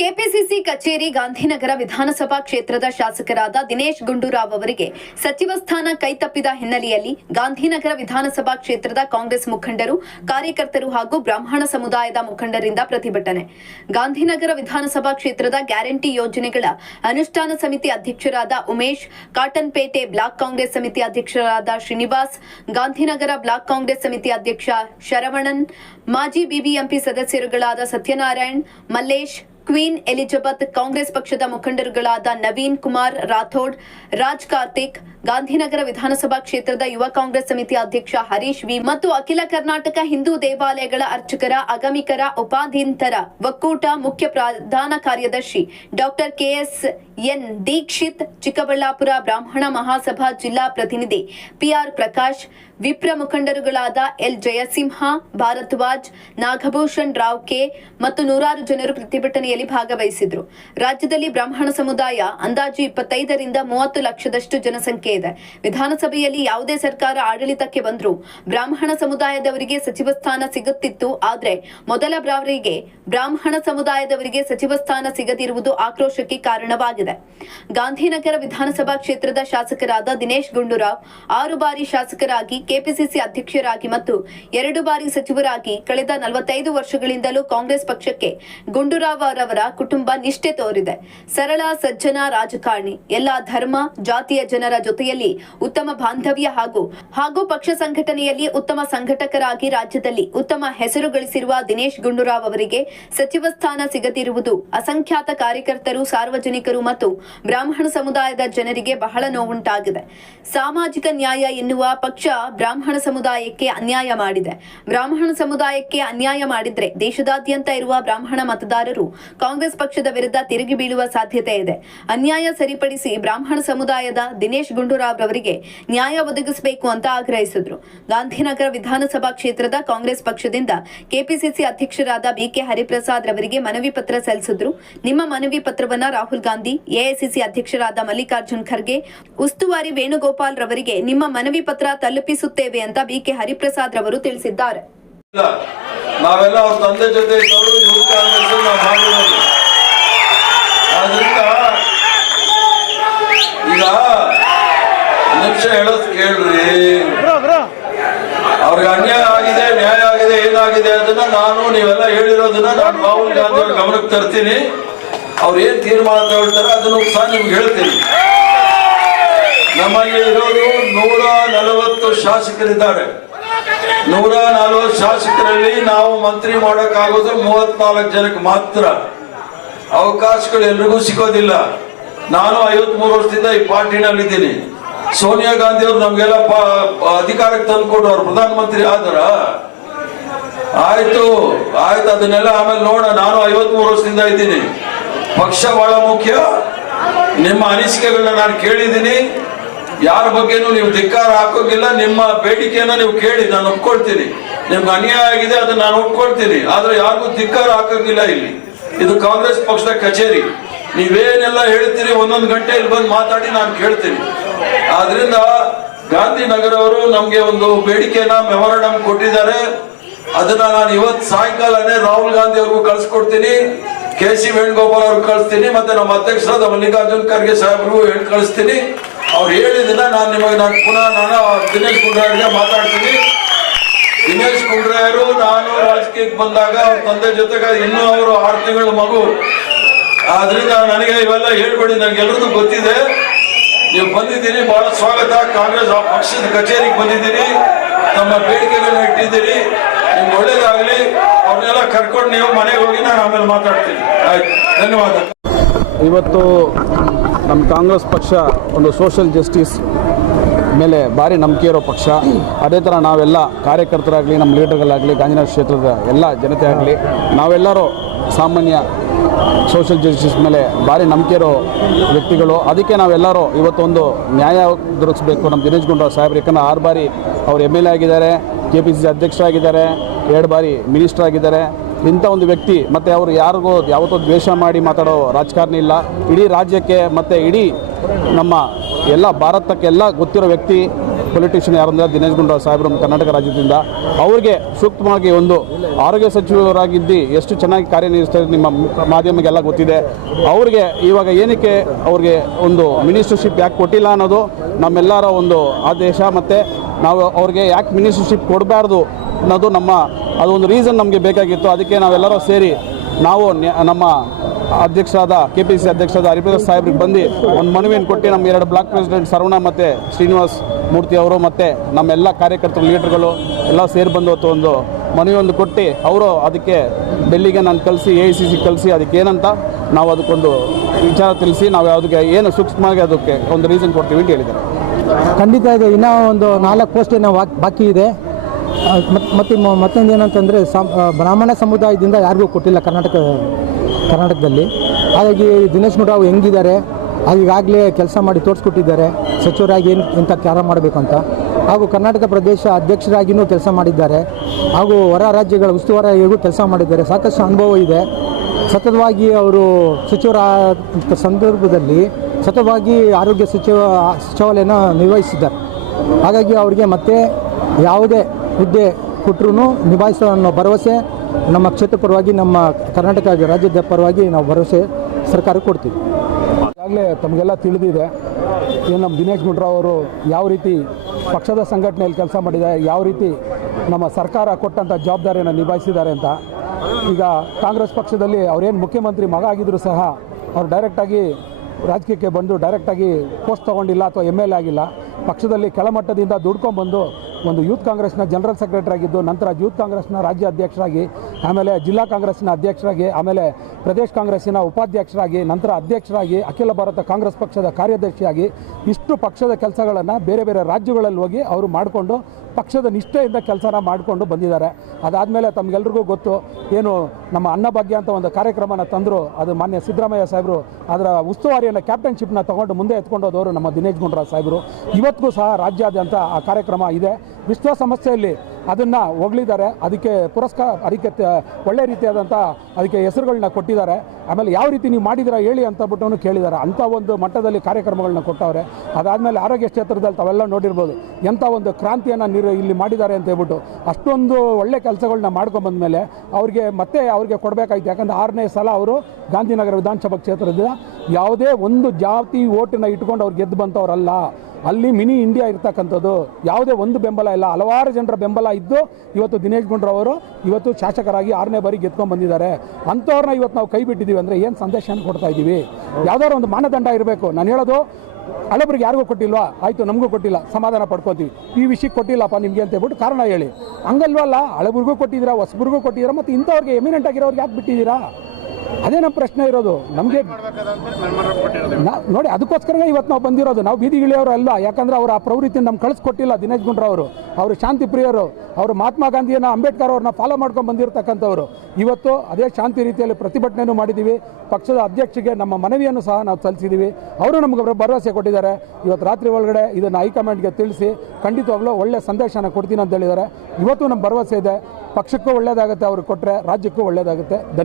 KPCC ಕಚೇರಿ ಗಾಂಧಿನಗರ ವಿಧಾನಸಭಾ ಕ್ಷೇತ್ರದ ಶಾಸಕರಾದ ದಿನೇಶ್ ಗುಂಡೂರಾವ್ ಅವರಿಗೆ ಸಚಿವ ಸ್ಥಾನ ಕೈತಪ್ಪಿದ ಹಿನ್ನೆಲೆಯಲ್ಲಿ ಗಾಂಧಿನಗರ ವಿಧಾನಸಭಾ ಕ್ಷೇತ್ರದ ಕಾಂಗ್ರೆಸ್ ಮುಖಂಡರು, ಕಾರ್ಯಕರ್ತರು ಹಾಗೂ ಬ್ರಾಹ್ಮಣ ಸಮುದಾಯದ ಮುಖಂಡರಿಂದ ಪ್ರತಿಭಟನೆ. ಗಾಂಧಿನಗರ ವಿಧಾನಸಭಾ ಕ್ಷೇತ್ರದ ಗ್ಯಾರಂಟಿ ಯೋಜನೆಗಳ ಅನುಷ್ಠಾನ ಸಮಿತಿ ಅಧ್ಯಕ್ಷರಾದ ಉಮೇಶ್, ಕಾಟನ್ಪೇಟೆ ಬ್ಲಾಕ್ ಕಾಂಗ್ರೆಸ್ ಸಮಿತಿ ಅಧ್ಯಕ್ಷರಾದ ಶ್ರೀನಿವಾಸ್, ಗಾಂಧಿನಗರ ಬ್ಲಾಕ್ ಕಾಂಗ್ರೆಸ್ ಸಮಿತಿ ಅಧ್ಯಕ್ಷ ಶರವಣನ್, ಮಾಜಿ ಬಿಬಿಎಂಪಿ ಸದಸ್ಯರುಗಳಾದ ಸತ್ಯನಾರಾಯಣ್, ಮಲ್ಲೇಶ್, ಕ್ವೀನ್ ಎಲಿಜಬೆತ್, ಕಾಂಗ್ರೆಸ್ ಪಕ್ಷದ ಮುಖಂಡರುಗಳಾದ ನವೀನ್ ಕುಮಾರ್ ರಾಥೋಡ್, ರಾಜ್ ಕಾರ್ತಿಕ್, ಗಾಂಧಿನಗರ ವಿಧಾನಸಭಾ ಕ್ಷೇತ್ರದ ಯುವ ಕಾಂಗ್ರೆಸ್ ಸಮಿತಿ ಅಧ್ಯಕ್ಷ ಹರೀಶ್ ವಿ ಮತ್ತು ಅಖಿಲ ಕರ್ನಾಟಕ ಹಿಂದೂ ದೇವಾಲಯಗಳ ಅರ್ಚಕರ ಅಗಮಿಕರ ಉಪಾಧೀಂತರ ಒಕ್ಕೂಟ ಮುಖ್ಯ ಪ್ರಧಾನ ಕಾರ್ಯದರ್ಶಿ ಡಾಕ್ಟರ್ ಕೆಎಸ್ಎನ್ ದೀಕ್ಷಿತ್, ಚಿಕ್ಕಬಳ್ಳಾಪುರ ಬ್ರಾಹ್ಮಣ ಮಹಾಸಭಾ ಜಿಲ್ಲಾ ಪ್ರತಿನಿಧಿ ಪಿಆರ್ ಪ್ರಕಾಶ್, ವಿಪ್ರ ಮುಖಂಡರುಗಳಾದ ಎಲ್ ಜಯಸಿಂಹ, ಭಾರದ್ವಾಜ್, ನಾಗಭೂಷಣ್ ರಾವ್ ಕೆ ಮತ್ತು ನೂರಾರು ಜನರು ಪ್ರತಿಭಟನೆಯಲ್ಲಿ ಭಾಗವಹಿಸಿದ್ರು. ರಾಜ್ಯದಲ್ಲಿ ಬ್ರಾಹ್ಮಣ ಸಮುದಾಯ ಅಂದಾಜು 25 ರಿಂದ 30 ಲಕ್ಷದಷ್ಟು ಜನಸಂಖ್ಯೆ ಇದೆ. ವಿಧಾನಸಭೆಯಲ್ಲಿ ಯಾವುದೇ ಸರ್ಕಾರ ಆಡಳಿತಕ್ಕೆ ಬಂದರೂ ಬ್ರಾಹ್ಮಣ ಸಮುದಾಯದವರಿಗೆ ಸಚಿವ ಸ್ಥಾನ ಸಿಗುತ್ತಿತ್ತು. ಆದರೆ ಮೊದಲ ಬಾರಿಗೆ ಬ್ರಾಹ್ಮಣ ಸಮುದಾಯದವರಿಗೆ ಸಚಿವ ಸ್ಥಾನ ಸಿಗದಿರುವುದು ಆಕ್ರೋಶಕ್ಕೆ ಕಾರಣವಾಗಿದೆ. ಗಾಂಧಿನಗರ ವಿಧಾನಸಭಾ ಕ್ಷೇತ್ರದ ಶಾಸಕರಾದ ದಿನೇಶ್ ಗುಂಡೂರಾವ್ 6 ಬಾರಿ ಶಾಸಕರಾಗಿ, ಕೆಪಿಸಿಸಿ ಅಧ್ಯಕ್ಷರಾಗಿ ಮತ್ತು 2 ಬಾರಿ ಸಚಿವರಾಗಿ ಕಳೆದ 45 ವರ್ಷಗಳಿಂದಲೂ ಕಾಂಗ್ರೆಸ್ ಪಕ್ಷಕ್ಕೆ ಗುಂಡೂರಾವ್ ಅವರವರ ಕುಟುಂಬ ನಿಷ್ಠೆ ತೋರಿದೆ. ಸರಳ ಸಜ್ಜನ ರಾಜಕಾರಣಿ, ಎಲ್ಲಾ ಧರ್ಮ ಜಾತಿಯ ಜನರ ಜೊತೆಯಲ್ಲಿ ಉತ್ತಮ ಬಾಂಧವ್ಯ ಹಾಗೂ ಪಕ್ಷ ಸಂಘಟನೆಯಲ್ಲಿ ಉತ್ತಮ ಸಂಘಟಕರಾಗಿ ರಾಜ್ಯದಲ್ಲಿ ಉತ್ತಮ ಹೆಸರು ಗಳಿಸಿರುವ ದಿನೇಶ್ ಗುಂಡೂರಾವ್ ಅವರಿಗೆ ಸಚಿವ ಸ್ಥಾನ ಸಿಗದಿರುವುದು ಅಸಂಖ್ಯಾತ ಕಾರ್ಯಕರ್ತರು, ಸಾರ್ವಜನಿಕರು ಮತ್ತು ಬ್ರಾಹ್ಮಣ ಸಮುದಾಯದ ಜನರಿಗೆ ಬಹಳ ನೋವುಂಟಾಗಿದೆ. ಸಾಮಾಜಿಕ ನ್ಯಾಯ ಎನ್ನುವ ಪಕ್ಷ ಬ್ರಾಹ್ಮಣ ಸಮುದಾಯಕ್ಕೆ ಅನ್ಯಾಯ ಮಾಡಿದೆ. ಬ್ರಾಹ್ಮಣ ಸಮುದಾಯಕ್ಕೆ ಅನ್ಯಾಯ ಮಾಡಿದ್ರೆ ದೇಶದಾದ್ಯಂತ ಇರುವ ಬ್ರಾಹ್ಮಣ ಮತದಾರರು ಕಾಂಗ್ರೆಸ್ ಪಕ್ಷದ ವಿರುದ್ಧ ತಿರುಗಿ ಬೀಳುವ ಸಾಧ್ಯತೆ ಇದೆ. ಅನ್ಯಾಯ ಸರಿಪಡಿಸಿ ಬ್ರಾಹ್ಮಣ ಸಮುದಾಯದ ದಿನೇಶ್ ಗುಂಡೂರಾವ್ ಅವರಿಗೆ ನ್ಯಾಯ ಒದಗಿಸಬೇಕು ಅಂತ ಆಗ್ರಹಿಸಿದ್ರು. ಗಾಂಧಿನಗರ ವಿಧಾನಸಭಾ ಕ್ಷೇತ್ರದ ಕಾಂಗ್ರೆಸ್ ಪಕ್ಷದಿಂದ ಕೆಪಿಸಿಸಿ ಅಧ್ಯಕ್ಷರಾದ ಬಿಕೆ ಹರಿಪ್ರಸಾದ್ ರವರಿಗೆ ಮನವಿ ಪತ್ರ ಸಲ್ಲಿಸಿದ್ರು. ನಿಮ್ಮ ಮನವಿ ಪತ್ರವನ್ನ ರಾಹುಲ್ ಗಾಂಧಿ, ಎಐಸಿಸಿ ಅಧ್ಯಕ್ಷರಾದ ಮಲ್ಲಿಕಾರ್ಜುನ್ ಖರ್ಗೆ, ಉಸ್ತುವಾರಿ ವೇಣುಗೋಪಾಲ್ ರವರಿಗೆ ನಿಮ್ಮ ಮನವಿ ಪತ್ರ ತಲುಪಿಸುತ್ತೇವೆ ಅಂತ ಬಿಕೆ ಹರಿಪ್ರಸಾದ್ ರವರು ತಿಳಿಸಿದ್ದಾರೆ. ನಾವೆಲ್ಲ ಅವ್ರ ತಂದೆ ಜೊತೆ ಈಗ ನಿಮಿಷ ಹೇಳೋದು ಕೇಳ್ರಿ. ಅವ್ರಿಗೆ ಅನ್ಯಾಯ ಆಗಿದೆ, ನ್ಯಾಯ ಆಗಿದೆ, ಏನಾಗಿದೆ ಅದನ್ನ ನೀವೆಲ್ಲ ಹೇಳಿರೋದನ್ನ ನಾನು ರಾಹುಲ್ ಗಾಂಧಿ ಅವ್ರ ಗಮನಕ್ಕೆ ತರ್ತೀನಿ. ಅವ್ರು ಏನ್ ತೀರ್ಮಾನ ತಗೊಳ್ತಾರೆ ಅದನ್ನು ಸಹ ನಿಮ್ಗೆ ಹೇಳ್ತೀನಿ. ನಮ್ಮಲ್ಲಿ ಇರೋದು 140 ಶಾಸಕರಿದ್ದಾರೆ. 140 ಶಾಸಕರಲ್ಲಿ ನಾವು ಮಂತ್ರಿ ಮಾಡೋಕ್ಕಾಗೋದು 34 ಜನಕ್ಕೆ ಮಾತ್ರ. ಅವಕಾಶಗಳು ಎಲ್ರಿಗೂ ಸಿಗೋದಿಲ್ಲ. ನಾನು 53 ವರ್ಷದಿಂದ ಈ ಪಾರ್ಟಿನಲ್ಲಿದ್ದೀನಿ. ಸೋನಿಯಾ ಗಾಂಧಿ ಅವರು ನಮ್ಗೆಲ್ಲ ಅಧಿಕಾರಕ್ಕೆ ತಂದುಕೊಟ್ಟು ಅವ್ರು ಪ್ರಧಾನಮಂತ್ರಿ ಆದ್ರ ಆಯ್ತು, ಅದನ್ನೆಲ್ಲ ಆಮೇಲೆ ನೋಡೋಣ. ನಾನು 53 ವರ್ಷದಿಂದ ಇದ್ದೀನಿ. ಪಕ್ಷ ಬಹಳ ಮುಖ್ಯ. ನಿಮ್ಮ ಅನಿಸಿಕೆಗಳನ್ನ ನಾನು ಕೇಳಿದ್ದೀನಿ. ಯಾರ ಬಗ್ಗೆನೂ ನೀವು ಧಿಕ್ಕಾರ ಹಾಕೋಗಿಲ್ಲ. ನಿಮ್ಮ ಬೇಡಿಕೆಯನ್ನ ನೀವು ಕೇಳಿ, ನಾನು ಒಪ್ಕೊಳ್ತೀನಿ. ನಿಮ್ಗೆ ಅನ್ಯಾಯ ಆಗಿದೆ, ಅದನ್ನ ನಾನು ಒಪ್ಕೊಳ್ತೀನಿ. ಆದ್ರೆ ಯಾರಿಗೂ ಧಿಕ್ಕಾರ ಹಾಕೋಗಿಲ್ಲ. ಇಲ್ಲಿ ಇದು ಕಾಂಗ್ರೆಸ್ ಪಕ್ಷದ ಕಚೇರಿ. ನೀವೇನೆಲ್ಲ ಹೇಳ್ತೀರಿ ಒಂದೊಂದು ಗಂಟೆ ಇಲ್ಲಿ ಬಂದು ಮಾತಾಡಿ ನಾನು ಕೇಳ್ತೀನಿ. ಆದ್ರಿಂದ ಗಾಂಧಿನಗರ ಅವರು ನಮ್ಗೆ ಒಂದು ಬೇಡಿಕೆನ ಮೆಮೊರಂಡಮ್ ಕೊಟ್ಟಿದ್ದಾರೆ. ಅದನ್ನ ನಾನು ಇವತ್ತು ಸಾಯಂಕಾಲನೇ ರಾಹುಲ್ ಗಾಂಧಿ ಅವ್ರಿಗೂ ಕಳ್ಸಿಕೊಡ್ತೀನಿ, ಕೆ.ಸಿ. ವೇಣುಗೋಪಾಲ್ ಅವ್ರಿಗೆ ಕಳಿಸ್ತೀನಿ, ಮತ್ತೆ ನಮ್ಮ ಅಧ್ಯಕ್ಷರಾದ ಮಲ್ಲಿಕಾರ್ಜುನ್ ಖರ್ಗೆ ಸಾಹೇಬ್ರಿಗೂ ಹೇಳಿ ಕಳಿಸ್ತೀನಿ. ಅವ್ರು ಹೇಳಿದಿನ ನಾನು ಪುನಃ ದಿನೇಶ್ ಗುಂಡೂರಾವ್ಗೆ ಮಾತಾಡ್ತೀನಿ. ದಿನೇಶ್ ಗುಂಡೂರಾವ್ ನಾನು ರಾಜಕೀಯಕ್ಕೆ ಬಂದಾಗ ಅವ್ರ ತಂದೆ ಜೊತೆಗೆ ಇನ್ನೂ ಅವರು 6 ತಿಂಗಳ ಮಗು. ಆದ್ರಿಂದ ನನಗೆ ಇವೆಲ್ಲ ಹೇಳ್ಬೇಡಿ, ನನಗೆಲ್ಲರದು ಗೊತ್ತಿದೆ. ನೀವು ಬಂದಿದ್ದೀರಿ, ಬಹಳ ಸ್ವಾಗತ. ಕಾಂಗ್ರೆಸ್ ಪಕ್ಷದ ಕಚೇರಿಗೆ ಬಂದಿದ್ದೀರಿ, ನಮ್ಮ ಬೇಡಿಕೆಗಳನ್ನ ಇಟ್ಟಿದ್ದೀರಿ. ನಿಮ್ಗೆ ಒಳ್ಳೇದಾಗಲಿ. ಅವ್ರನ್ನೆಲ್ಲ ಕರ್ಕೊಂಡು ನೀವು ಮನೆಗೆ ಹೋಗಿ ನಾನು ಆಮೇಲೆ ಮಾತಾಡ್ತೀನಿ. ಆಯ್ತು, ಧನ್ಯವಾದ. ಇವತ್ತು ನಮ್ಮ ಕಾಂಗ್ರೆಸ್ ಪಕ್ಷ ಒಂದು ಸೋಷಿಯಲ್ ಜಸ್ಟಿಸ್ ಮೇಲೆ ಭಾರಿ ನಂಬಿಕೆ ಇರೋ ಪಕ್ಷ. ಅದೇ ಥರ ನಾವೆಲ್ಲ ಕಾರ್ಯಕರ್ತರಾಗಲಿ, ನಮ್ಮ ಲೀಡರ್ಗಳಾಗಲಿ, ಗಾಂಧಿನಗರ ಕ್ಷೇತ್ರದ ಎಲ್ಲ ಜನತೆ ಆಗಲಿ, ನಾವೆಲ್ಲರೂ ಸಾಮಾನ್ಯ ಸೋಷಿಯಲ್ ಜಸ್ಟಿಸ್ ಮೇಲೆ ಭಾರಿ ನಂಬಿಕೆ ಇರೋ ವ್ಯಕ್ತಿಗಳು. ಅದಕ್ಕೆ ನಾವೆಲ್ಲರೂ ಇವತ್ತೊಂದು ನ್ಯಾಯ ದೊರಕಿಸಬೇಕು ನಮ್ಮ ದಿನೇಶ್ ಗುಂಡೂರಾವ್ ಸಾಹೇಬ್ರು. ಯಾಕಂದರೆ 6 ಬಾರಿ ಅವರು MLA ಆಗಿದ್ದಾರೆ, ಕೆಪಿಸಿಸಿ ಅಧ್ಯಕ್ಷರಾಗಿದ್ದಾರೆ, 2 ಬಾರಿ ಮಿನಿಸ್ಟರ್ ಆಗಿದ್ದಾರೆ. ಇಂಥ ಒಂದು ವ್ಯಕ್ತಿ, ಮತ್ತು ಅವರು ಯಾರಿಗೂ ಯಾವತ್ತೂ ದ್ವೇಷ ಮಾಡಿ ಮಾತಾಡೋ ರಾಜಕಾರಣಿ ಇಲ್ಲ. ಇಡೀ ರಾಜ್ಯಕ್ಕೆ ಮತ್ತು ಇಡೀ ನಮ್ಮ ಎಲ್ಲ ಭಾರತಕ್ಕೆಲ್ಲ ಗೊತ್ತಿರೋ ವ್ಯಕ್ತಿ. ಪೊಲಿಟಿಷಿಯನ್ ಯಾರಂದರೆ ದಿನೇಶ್ ಗುಂಡೂರಾವ್ ಸಾಹೇಬರು ನಮ್ಮ ಕರ್ನಾಟಕ ರಾಜ್ಯದಿಂದ ಅವ್ರಿಗೆ ಸೂಕ್ತವಾಗಿ ಒಂದು ಆರೋಗ್ಯ ಸಚಿವರಾಗಿದ್ದು ಎಷ್ಟು ಚೆನ್ನಾಗಿ ಕಾರ್ಯನಿರ್ವಹಿಸ್ತಾರೆ ನಿಮ್ಮ ಮಾಧ್ಯಮಕ್ಕೆಲ್ಲ ಗೊತ್ತಿದೆ. ಅವ್ರಿಗೆ ಇವಾಗ ಏನಕ್ಕೆ ಅವ್ರಿಗೆ ಒಂದು ಮಿನಿಸ್ಟರ್ಶಿಪ್ ಯಾಕೆ ಕೊಟ್ಟಿಲ್ಲ ಅನ್ನೋದು ನಮ್ಮೆಲ್ಲರ ಒಂದು ಆದೇಶ. ಮತ್ತು ನಾವು ಅವ್ರಿಗೆ ಯಾಕೆ ಮಿನಿಸ್ಟರ್ಶಿಪ್ ಕೊಡಬಾರ್ದು ಅನ್ನೋದು ಅದು ಒಂದು ರೀಸನ್ ನಮಗೆ ಬೇಕಾಗಿತ್ತು. ಅದಕ್ಕೆ ನಾವೆಲ್ಲರೂ ಸೇರಿ ನಾವು ನಮ್ಮ ಅಧ್ಯಕ್ಷರಾದ KPCC ಅಧ್ಯಕ್ಷರಾದ ಹರಿಪ್ರಸಾದ್ ಸಾಹೇಬ್ರಿಗೆ ಬಂದು ಒಂದು ಮನವಿಯನ್ನು ಕೊಟ್ಟು ನಮ್ಮ 2 ಬ್ಲಾಕ್ ಪ್ರೆಸಿಡೆಂಟ್ ಸರವಣ ಮತ್ತು ಶ್ರೀನಿವಾಸ್ ಮೂರ್ತಿ ಅವರು ಮತ್ತು ನಮ್ಮೆಲ್ಲ ಕಾರ್ಯಕರ್ತರು ಲೀಡರ್ಗಳು ಎಲ್ಲ ಸೇರಿ ಬಂದು ಒಂದು ಮನವಿ ಕೊಟ್ಟು ಅವರು ಅದಕ್ಕೆ ಡೆಲ್ಲಿಗೆ ನಾನು ಕಳಿಸಿ AICC ಕಳಿಸಿ ಅದಕ್ಕೆ ಏನಂತ ನಾವು ಅದಕ್ಕೊಂದು ವಿಚಾರ ತಿಳಿಸಿ ನಾವು ಅದಕ್ಕೆ ಏನು ಸೂಕ್ಷ್ಮವಾಗಿ ಅದಕ್ಕೆ ಒಂದು ರೀಸನ್ ಕೊಡ್ತೀವಿ ಅಂತ ಹೇಳಿದ್ದಾರೆ. ಖಂಡಿತ ಇದೆ. ಇನ್ನೂ ಒಂದು 4 ಪೋಸ್ಟ್ ಏನೋ ಬಾಕಿ ಇದೆ. ಮತ್ತೊಂದು ಏನಂತಂದರೆ ಬ್ರಾಹ್ಮಣ ಸಮುದಾಯದಿಂದ ಯಾರಿಗೂ ಕೊಟ್ಟಿಲ್ಲ ಕರ್ನಾಟಕದಲ್ಲಿ. ಹಾಗಾಗಿ ದಿನೇಶ್ ಗುಂಡೂರಾವ್ ಹೆಂಗಿದ್ದಾರೆ ಈಗಾಗಲೇ ಕೆಲಸ ಮಾಡಿ ತೋರಿಸ್ಕೊಟ್ಟಿದ್ದಾರೆ, ಸಚಿವರಾಗಿ ಇಂಥ ಕಾರ್ಯ ಮಾಡಬೇಕು ಅಂತ. ಹಾಗೂ ಕರ್ನಾಟಕ ಪ್ರದೇಶ ಅಧ್ಯಕ್ಷರಾಗಿಯೂ ಕೆಲಸ ಮಾಡಿದ್ದಾರೆ, ಹಾಗೂ ಹೊರ ರಾಜ್ಯಗಳ ಉಸ್ತುವಾರಿಯಾಗಿಯೂ ಕೆಲಸ ಮಾಡಿದ್ದಾರೆ. ಸಾಕಷ್ಟು ಅನುಭವ ಇದೆ. ಸತತವಾಗಿ ಅವರು ಸಚಿವರ ಸಂದರ್ಭದಲ್ಲಿ ಸತತವಾಗಿ ಆರೋಗ್ಯ ಸಚಿವಾಲಯನ ನಿರ್ವಹಿಸಿದ್ದಾರೆ. ಹಾಗಾಗಿ ಅವರಿಗೆ ಮತ್ತೆ ಯಾವುದೇ ಹುದ್ದೆ ಕೊಟ್ಟರೂ ನಿಭಾಯಿಸೋ ಅನ್ನೋ ಭರವಸೆ ನಮ್ಮ ಕ್ಷೇತ್ರ ಪರವಾಗಿ, ನಮ್ಮ ಕರ್ನಾಟಕ ರಾಜ್ಯದ ಪರವಾಗಿ ನಾವು ಭರವಸೆ ಸರ್ಕಾರಕ್ಕೆ ಕೊಡ್ತೀವಿ. ಈಗಾಗಲೇ ತಮಗೆಲ್ಲ ತಿಳಿದಿದೆ ಏನು ನಮ್ಮ ದಿನೇಶ್ ಗುಂಡೂರಾವ್ ಅವರು ಯಾವ ರೀತಿ ಪಕ್ಷದ ಸಂಘಟನೆಯಲ್ಲಿ ಕೆಲಸ ಮಾಡಿದ್ದಾರೆ, ಯಾವ ರೀತಿ ನಮ್ಮ ಸರ್ಕಾರ ಕೊಟ್ಟಂಥ ಜವಾಬ್ದಾರಿಯನ್ನು ನಿಭಾಯಿಸಿದ್ದಾರೆ ಅಂತ. ಈಗ ಕಾಂಗ್ರೆಸ್ ಪಕ್ಷದಲ್ಲಿ ಅವರೇನು ಮುಖ್ಯಮಂತ್ರಿ ಮಗ ಆಗಿದ್ದರೂ ಸಹ ಅವ್ರು ಡೈರೆಕ್ಟಾಗಿ ರಾಜಕೀಯಕ್ಕೆ ಬಂದು ಡೈರೆಕ್ಟಾಗಿ ಪೋಸ್ಟ್ ತೊಗೊಂಡಿಲ್ಲ ಅಥವಾ MLA ಆಗಿಲ್ಲ. ಪಕ್ಷದಲ್ಲಿ ಕೆಳಮಟ್ಟದಿಂದ ದುಡ್ಕೊಂಡ್ಬಂದು ಒಂದು ಯೂತ್ ಕಾಂಗ್ರೆಸ್ನ ಜನರಲ್ ಸೆಕ್ರೆಟರಿ ಆಗಿದ್ದು, ನಂತರ ಯೂತ್ ಕಾಂಗ್ರೆಸ್ನ ರಾಜ್ಯ ಅಧ್ಯಕ್ಷರಾಗಿ, ಆಮೇಲೆ ಜಿಲ್ಲಾ ಕಾಂಗ್ರೆಸ್ನ ಅಧ್ಯಕ್ಷರಾಗಿ, ಆಮೇಲೆ ಪ್ರದೇಶ್ ಕಾಂಗ್ರೆಸ್ಸಿನ ಉಪಾಧ್ಯಕ್ಷರಾಗಿ, ನಂತರ ಅಧ್ಯಕ್ಷರಾಗಿ, ಅಖಿಲ ಭಾರತ ಕಾಂಗ್ರೆಸ್ ಪಕ್ಷದ ಕಾರ್ಯದರ್ಶಿಯಾಗಿ ಇಷ್ಟು ಪಕ್ಷದ ಕೆಲಸಗಳನ್ನು ಬೇರೆ ಬೇರೆ ರಾಜ್ಯಗಳಲ್ಲಿ ಹೋಗಿ ಅವರು ಮಾಡಿಕೊಂಡು ಪಕ್ಷದ ನಿಷ್ಠೆಯಿಂದ ಕೆಲಸನ ಮಾಡಿಕೊಂಡು ಬಂದಿದ್ದಾರೆ. ಅದಾದಮೇಲೆ ತಮಗೆಲ್ರಿಗೂ ಗೊತ್ತು ಏನು ನಮ್ಮ ಅನ್ನಭಾಗ್ಯ ಅಂತ ಒಂದು ಕಾರ್ಯಕ್ರಮನ ತಂದರು. ಅದು ಮಾನ್ಯ ಸಿದ್ದರಾಮಯ್ಯ ಸಾಹೇಬರು ಅದರ ಉಸ್ತುವಾರಿಯನ್ನು ಕ್ಯಾಪ್ಟನ್ಶಿಪ್ನ ತೊಗೊಂಡು ಮುಂದೆ ಎತ್ಕೊಂಡು ಹೋದವರು ನಮ್ಮ ದಿನೇಶ್ ಗುಂಡೂರಾವ್ ಸಾಹೇಬರು. ಇವತ್ತಿಗೂ ಸಹ ರಾಜ್ಯಾದ್ಯಂತ ಆ ಕಾರ್ಯಕ್ರಮ ಇದೆ. ವಿಶ್ವಸಂಸ್ಥೆಯಲ್ಲಿ ಅದನ್ನು ಹೊಗಳಿದ್ದಾರೆ, ಅದಕ್ಕೆ ಪುರಸ್ಕಾರ, ಅದಕ್ಕೆ ಒಳ್ಳೆ ರೀತಿಯಾದಂಥ ಅದಕ್ಕೆ ಹೆಸರುಗಳನ್ನ ಕೊಟ್ಟಿದ್ದಾರೆ. ಆಮೇಲೆ ಯಾವ ರೀತಿ ನೀವು ಮಾಡಿದಿರಾ ಹೇಳಿ ಅಂತ ಬಿಟ್ಟು ಕೇಳಿದ್ದಾರೆ. ಅಂಥ ಒಂದು ಮಟ್ಟದಲ್ಲಿ ಕಾರ್ಯಕ್ರಮಗಳನ್ನ ಕೊಟ್ಟವ್ರೆ. ಅದಾದಮೇಲೆ ಆರೋಗ್ಯ ಕ್ಷೇತ್ರದಲ್ಲಿ ತಾವೆಲ್ಲ ನೋಡಿರ್ಬೋದು ಎಂಥ ಒಂದು ಕ್ರಾಂತಿಯನ್ನು ಇಲ್ಲಿ ಮಾಡಿದ್ದಾರೆ ಅಂತ ಹೇಳ್ಬಿಟ್ಟು ಅಷ್ಟೊಂದು ಒಳ್ಳೆ ಕೆಲಸಗಳನ್ನ ಮಾಡ್ಕೊಂಬಂದಮೇಲೆ ಅವ್ರಿಗೆ ಕೊಡಬೇಕಾಯ್ತು. ಯಾಕಂದರೆ 6ನೇ ಸಲ ಅವರು ಗಾಂಧಿನಗರ ವಿಧಾನಸಭಾ ಕ್ಷೇತ್ರದಿಂದ ಯಾವುದೇ ಒಂದು ಜಾತಿ ಓಟನ್ನ ಇಟ್ಕೊಂಡು ಅವ್ರು ಗೆದ್ದು ಬಂತವರಲ್ಲ. ಅಲ್ಲಿ ಮಿನಿ ಇಂಡಿಯಾ ಇರ್ತಕ್ಕಂಥದ್ದು, ಯಾವುದೇ ಒಂದು ಬೆಂಬಲ ಇಲ್ಲ, ಹಲವಾರು ಜನರ ಬೆಂಬಲ ಇದ್ದು ಇವತ್ತು ದಿನೇಶ್ ಗುಂಡೂರಾವ್ ಅವರು ಇವತ್ತು ಶಾಸಕರಾಗಿ 6ನೇ ಬಾರಿ ಗೆದ್ಕೊಂಡು ಬಂದಿದ್ದಾರೆ. ಅಂಥವ್ರನ್ನ ಇವತ್ತು ನಾವು ಕೈ ಬಿಟ್ಟಿದ್ದೀವಿ ಅಂದರೆ ಏನು ಸಂದೇಶನ ಕೊಡ್ತಾ ಇದ್ದೀವಿ? ಯಾವುದಾದ್ರು ಒಂದು ಮಾನದಂಡ ಇರಬೇಕು. ನಾನು ಹೇಳೋದು ಹಳಬ್ರಿಗೆ ಯಾರಿಗೂ ಕೊಟ್ಟಿಲ್ವಾ, ಆಯಿತು ನಮಗೂ ಕೊಟ್ಟಿಲ್ಲ, ಸಮಾಧಾನ ಪಡ್ಕೋತೀವಿ. ಈ ವಿಷಯಕ್ಕೆ ಕೊಟ್ಟಿಲ್ಲಪ್ಪ ನಿಮಗೆ ಅಂತ ಹೇಳ್ಬಿಟ್ಟು ಕಾರಣ ಹೇಳಿ. ಹಂಗಲ್ವಲ್ಲ, ಹಳಬ್ರಿಗೂ ಕೊಟ್ಟಿದ್ದೀರಾ, ಹೊಸಬ್ರಿಗೂ ಕೊಟ್ಟಿದ್ದೀರಾ, ಮತ್ತು ಇಂಥವ್ರಿಗೆ ಎಮಿನೆಂಟ್ ಆಗಿರೋರಿಗೆ ಯಾಕೆ ಬಿಟ್ಟಿದ್ದೀರಾ? ಅದೇ ನಮ್ಮ ಪ್ರಶ್ನೆ ಇರೋದು. ನಮಗೆ ನೋಡಿ, ಅದಕ್ಕೋಸ್ಕರನೇ ಇವತ್ತು ನಾವು ಬಂದಿರೋದು. ನಾವು ಬೀದಿಗಿಳಿಯೋರು ಅಲ್ಲ. ಯಾಕಂದರೆ ಅವರು ಆ ಪ್ರವೃತ್ತಿಯನ್ನು ನಮ್ಗೆ ಕಳಿಸ್ಕೊಟ್ಟಿಲ್ಲ ದಿನೇಶ್ ಗುಂಡೂರಾವ್ ಅವರು ಶಾಂತಿ ಪ್ರಿಯರು. ಅವರು ಮಹಾತ್ಮ ಗಾಂಧಿಯನ್ನು, ಅಂಬೇಡ್ಕರ್ ಅವ್ರನ್ನ ಫಾಲೋ ಮಾಡ್ಕೊಂಡು ಬಂದಿರತಕ್ಕಂಥವ್ರು. ಇವತ್ತು ಅದೇ ಶಾಂತಿ ರೀತಿಯಲ್ಲಿ ಪ್ರತಿಭಟನೆಯನ್ನು ಮಾಡಿದ್ದೀವಿ. ಪಕ್ಷದ ಅಧ್ಯಕ್ಷರಿಗೆ ನಮ್ಮ ಮನವಿಯನ್ನು ಸಹ ನಾವು ಸಲ್ಲಿಸಿದ್ದೀವಿ. ಅವರು ನಮಗೆ ಭರವಸೆ ಕೊಟ್ಟಿದ್ದಾರೆ. ಇವತ್ತು ರಾತ್ರಿ ಒಳಗಡೆ ಇದನ್ನು ಹೈಕಮಾಂಡ್ಗೆ ತಿಳಿಸಿ ಖಂಡಿತವಾಗ್ಲೂ ಒಳ್ಳೆ ಸಂದೇಶನ ಕೊಡ್ತೀನಿ ಅಂತ ಹೇಳಿದ್ದಾರೆ. ಇವತ್ತು ನಮ್ಮ ಭರವಸೆ ಇದೆ, ಪಕ್ಷಕ್ಕೂ ಒಳ್ಳೆಯದಾಗುತ್ತೆ, ಅವ್ರಿಗೆ ಕೊಟ್ಟರೆ ರಾಜ್ಯಕ್ಕೂ ಒಳ್ಳೆಯದಾಗುತ್ತೆ.